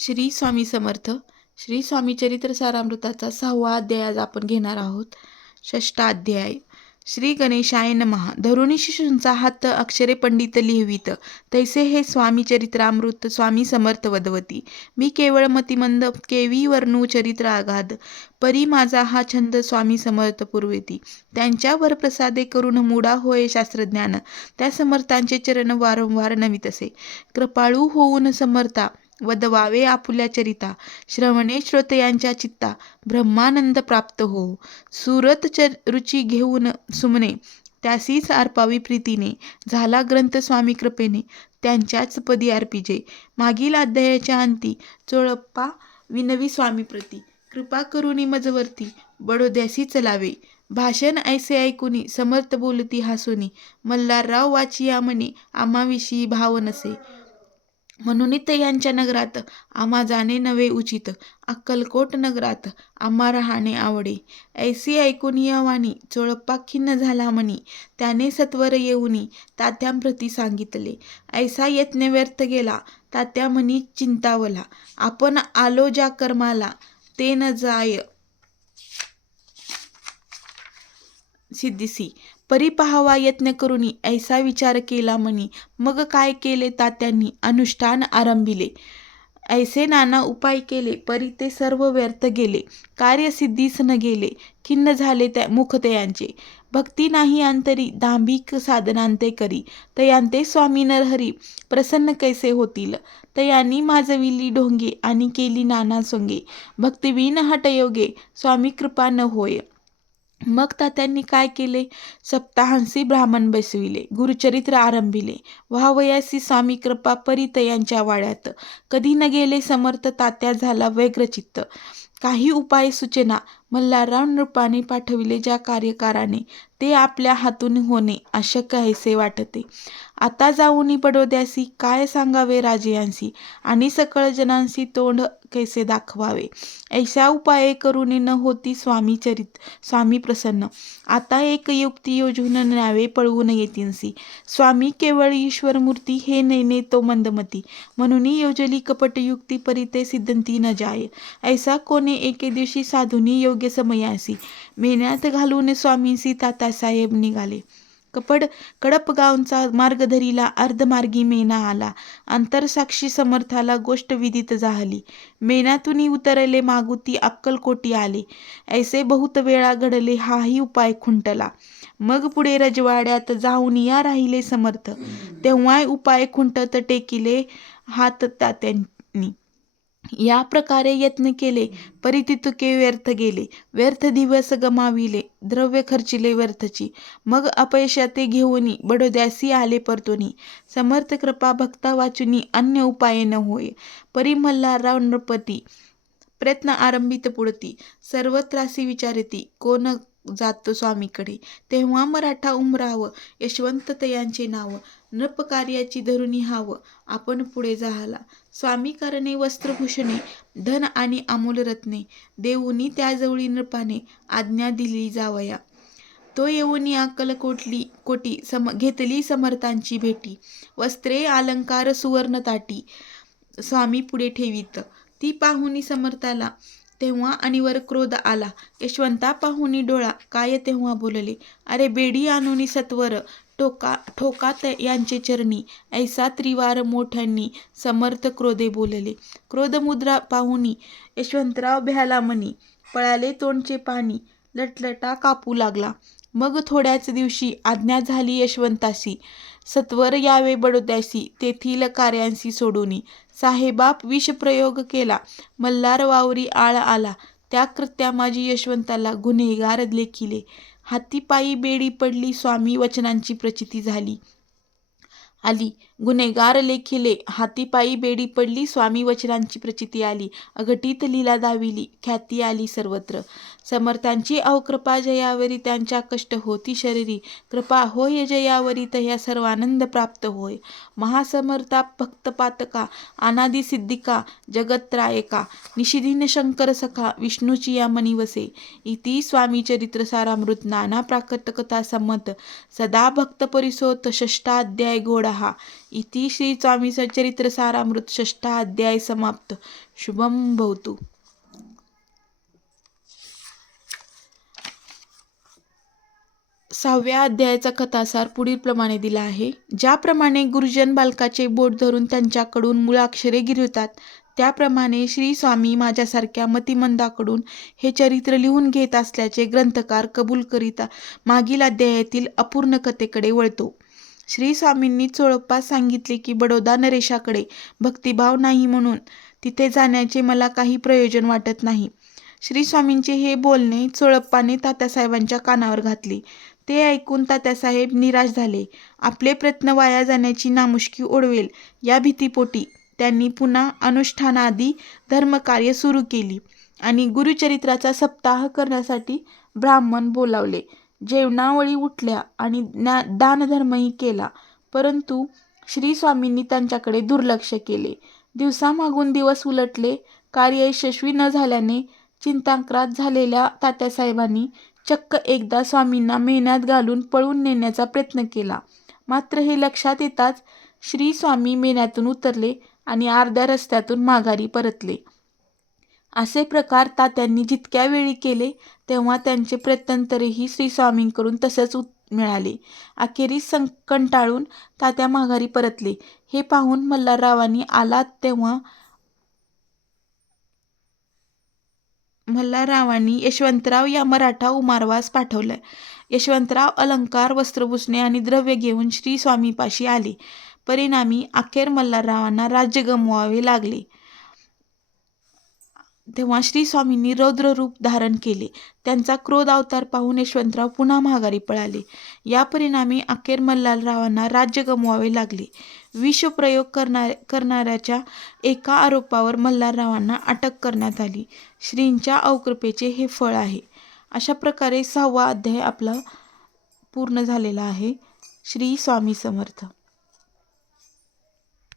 श्री स्वामी समर्थ. श्री स्वामी चरित्र सारामृताचा 6वा अध्याय आज आपण घेणार आहोत. 6ष्टा अध्याय. श्री गणेशाय नमः. धरुणी शिशूंचा हात अक्षरे पंडित लिहवीत, तैसे हे स्वामी चरित्रामृत स्वामी समर्थ वदवती. मी केवळ मतिमंद केवी वर्णू चरित्र आगाध, परी माझा हा छंद स्वामी समर्थ पुरवेती. त्यांच्यावर प्रसादे करून मुडा होय शास्त्रज्ञान, त्या समर्थांचे चरण वारंवार नवितसे. कृपाळू होऊन समर्था वदवावे आपुल्या चरिता, श्रवणे श्रोतयांच्या चित्ता ब्रह्मानंद प्राप्त हो. सुरत रुची घेऊन सुमने, त्यासीच अर्पावी प्रीतीने. झाला ग्रंथ स्वामी कृपेने, त्यांच्याच पदी अर्पिजे. मागील अध्यायाच्या अंती चोळप्पा विनवी स्वामी प्रती, कृपा करुणी मजवरती बडोद्यासी चलावे. भाषण ऐसे ऐकुनी समर्थ बोलती हासुनी, मल्हारराव वाचिया म्हणे आम्हाविषयी भाव नसे. म्हणून यांच्या नगरात आम्हा जाणे नवे उचित, अक्कलकोट नगरात आम्हा राहणे आवडे. ऐसी ऐकून यवानी चोळप्पा खिन्न झाला म्हणी, त्याने सत्वर येऊनी तात्यांप्रती सांगितले. ऐसा यत्न व्यर्थ गेला, तात्या म्हणी चिंतावला. आपण आलो ज्या कर्माला, ते न जाय सिद्धीसी. परी पाहावा यत्न करुनी ऐसा विचार केला म्हणी. मग काय केले तात्यांनी, अनुष्ठान आरंभिले. ऐसे नाना उपाय केले, परी ते सर्व व्यर्थ गेले. कार्य सिद्धीस न गेले, खिन्न झाले त्या मुख तयांचे. भक्ती नाही अंतरी, दांभिक साधनांते करी. तयांते स्वामी नरहरी प्रसन्न कैसे होतील. तयांनी माजविली ढोंगे आणि केली नाना सोंगे. भक्तिविन हटयोगे स्वामी कृपा न होय. मग तात्यांनी काय केले, सप्ताहांसी ब्राह्मण बसविले, गुरुचरित्र आरंभिले. व्हावयासी स्वामी कृपा परी तयांच्या वाड्यात. कधी न गेले समर्थ, तात्या झाला व्यग्रचित्त. काही उपाय सूचना मल्हारराव नृपाने पाठविले. ज्या कार्यकाराने ते आपल्या हातून होणे अशक्य ऐसे वाटते. आता जाऊनी बडोद्यासी काय सांगावे राजयांसी, आणि सकळ जनांसी तोंड कैसे दाखवावे. ऐशा उपाय करून न होती स्वामी प्रसन्न. आता एक युक्ती योजून न्यावे पळवून येतींसी. स्वामी केवळ ईश्वरमूर्ती, हे नेने तो मंदमती. म्हणून योजली कपट युक्ती, परी ते सिद्धंती न जाय. ऐसा कोणे एके दिवशी साधुनी योग्य समयासी, मेन्यात घालून स्वामींसी तात्यासाहेब निघाले. कडप गावचा मार्ग धरिला, अर्धमार्गी मेना आला. अंतरसाक्षी समर्थाला गोष्ट विदित झाली. मेनातुनी उतरले मागुती अक्कलकोटी आले. ऐसे बहुत वेळा घडले, हाही उपाय खुंटला. मग पुढे रजवाड्यात जाऊन या राहिले समर्थ. तेव्हा उपाय खुंटत टेकिले हात तात्यांनी. या प्रकारे यत्न केले, परितितुके व्यर्थ गेले. व्यर्थ दिवस गमाविले, द्रव्य खर्चिले व्यर्थची. मग अपयशाते घेऊनी बडोद्यासी आले परतोनी. समर्थ कृपा भक्ता वाचुनी, अन्य उपाय न होय. परी मल्हारराव नृपती प्रयत्न आरंभित पुढती. सर्वत्रासी विचारती, कोण जातो स्वामीकडे. तेव्हा मराठा उमराव यशवंत तयांचे नाव. नृप कार्याची धरुणी हाव, आपण पुढे झाला. स्वामी करणे वस्त्रभूषणे, धन आणि अमूल रत्ने. देऊनी त्याजवळी नृपाने आज्ञा दिली जावया. तो येऊनी कोटी घेतली समर्थांची भेटी. वस्त्रे अलंकार सुवर्ण ताटी, स्वामी पुढे ठेवीत. ती पाहुनी समर्थाला तेव्हा आणीवर क्रोध आला. यशवंता पाहुनी डोळा, काय तेव्हा बोलले. अरे बेडी आणूनी सत्वर ठोकात यांचे चरणी. ऐसा त्रिवार मोठ्यांनी समर्थ क्रोधे बोलले. क्रोधमुद्रा पाहुनी यशवंतराव भ्याला मनी. पळाले तोंडचे पाणी, लटलटा कापू लागला. मग थोड्याच दिवशी आज्ञा झाली यशवंतासी, सत्वर यावे बडोद्यासी, तेथील कार्यांसी सोडूनी. साहेबाप विषप्रयोग केला, मल्हार वावरी आळ आला. त्या कृत्यामाजी यशवंताला गुन्हेगार लेखिले. हातीपायी बेडी पडली, स्वामी वचनांची प्रचिती आली. गुन्हेगार लेखिले, हातीपायी बेडी पडली, स्वामी वचनांची प्रचिती आली. अघटित लीला दाविली, ख्याती आली सर्वत्र. समर्थांची अवकृपा जयावरी, त्यांच्या कष्ट होती शरीरी. कृपा होय जयावरी, तया सर्वानंद प्राप्त होय. महासमर्था भक्तपातका, अनादि सिद्धिका, जगत्त्रायका. निशिदिन शंकर सखा, विष्णूची या मनी वसे. इति स्वामी चरित्र सारामृत नाना प्राकट कथा संमत. सदा भक्त परिसोत 6ष्टा अध्याय गोडा. इति श्री स्वामी सच्चरित्र सारामृत षष्ठा अध्याय समाप्त. शुभम भवतु. 6व्या अध्यायाचा कथासार पुढील प्रमाणे दिला आहे. ज्याप्रमाणे गुरुजन बालकाचे बोट धरून त्यांच्याकडून मूळाक्षरे गिरवितात, त्याप्रमाणे श्री स्वामी माझ्यासारख्या मतिमंदाकडून हे चरित्र लिहून घेत असल्याचे ग्रंथकार कबूल करीत मागील अध्यायातील अपूर्ण कथेकडे वळतो. श्री स्वामींनी चोळप्पास सांगितले की बडोदा नरेशाकडे भक्तिभाव नाही म्हणून तिथे जाण्याचे मला काही प्रयोजन वाटत नाही. श्री स्वामींचे हे बोलणे चोळप्पाने तात्यासाहेबांच्या कानावर घातले. ते ऐकून तात्यासाहेब निराश झाले. आपले प्रयत्न वाया जाण्याची नामुष्की ओढवेल या भीतीपोटी त्यांनी पुन्हा अनुष्ठानादी धर्मकार्य सुरू केली आणि गुरुचरित्राचा सप्ताह करण्यासाठी ब्राह्मण बोलावले. जेवणावळी उठल्या आणि दानधर्मही केला, परंतु श्री स्वामींनी त्यांच्याकडे दुर्लक्ष केले. दिवसामागून दिवस उलटले. कार्य यशस्वी न झाल्याने चिंताक्रांत झालेल्या तात्यासाहेबांनी चक्क एकदा स्वामींना मेहण्यात घालून पळून नेण्याचा प्रयत्न केला. मात्र हे लक्षात येताच श्री स्वामी मेहण्यातून उतरले आणि अर्ध्या रस्त्यातून माघारी परतले. असे प्रकार तात्यांनी जितक्या वेळी केले तेव्हा त्यांचे प्रत्यंतरेही श्री स्वामींकडून तसेच मिळाले. अखेरीस कंटाळून तात्या माघारी परतले. हे पाहून मल्हाररावांनी आलात तेव्हा मल्हाररावांनी यशवंतराव या मराठा उमारवास पाठवले. यशवंतराव अलंकार, वस्त्रभूषणे आणि द्रव्य घेऊन श्री स्वामीपाशी आले. परिणामी अखेर मल्हाररावांना राज्य गमवावे लागले. तेव्हा श्री स्वामींनी रौद्र रूप धारण केले. त्यांचा क्रोध अवतार पाहून यशवंतराव पुन्हा माघारी पळाले. या परिणामी अखेर मल्हाररावांना राज्य गमवावे लागले. विषप्रयोग करणाऱ्याच्या एका आरोपावर मल्हाररावांना अटक करण्यात आली. श्रींच्या अवकृपेचे हे फळ आहे. अशा प्रकारे 6वा अध्याय आपला पूर्ण झालेला आहे. श्री स्वामी समर्थ.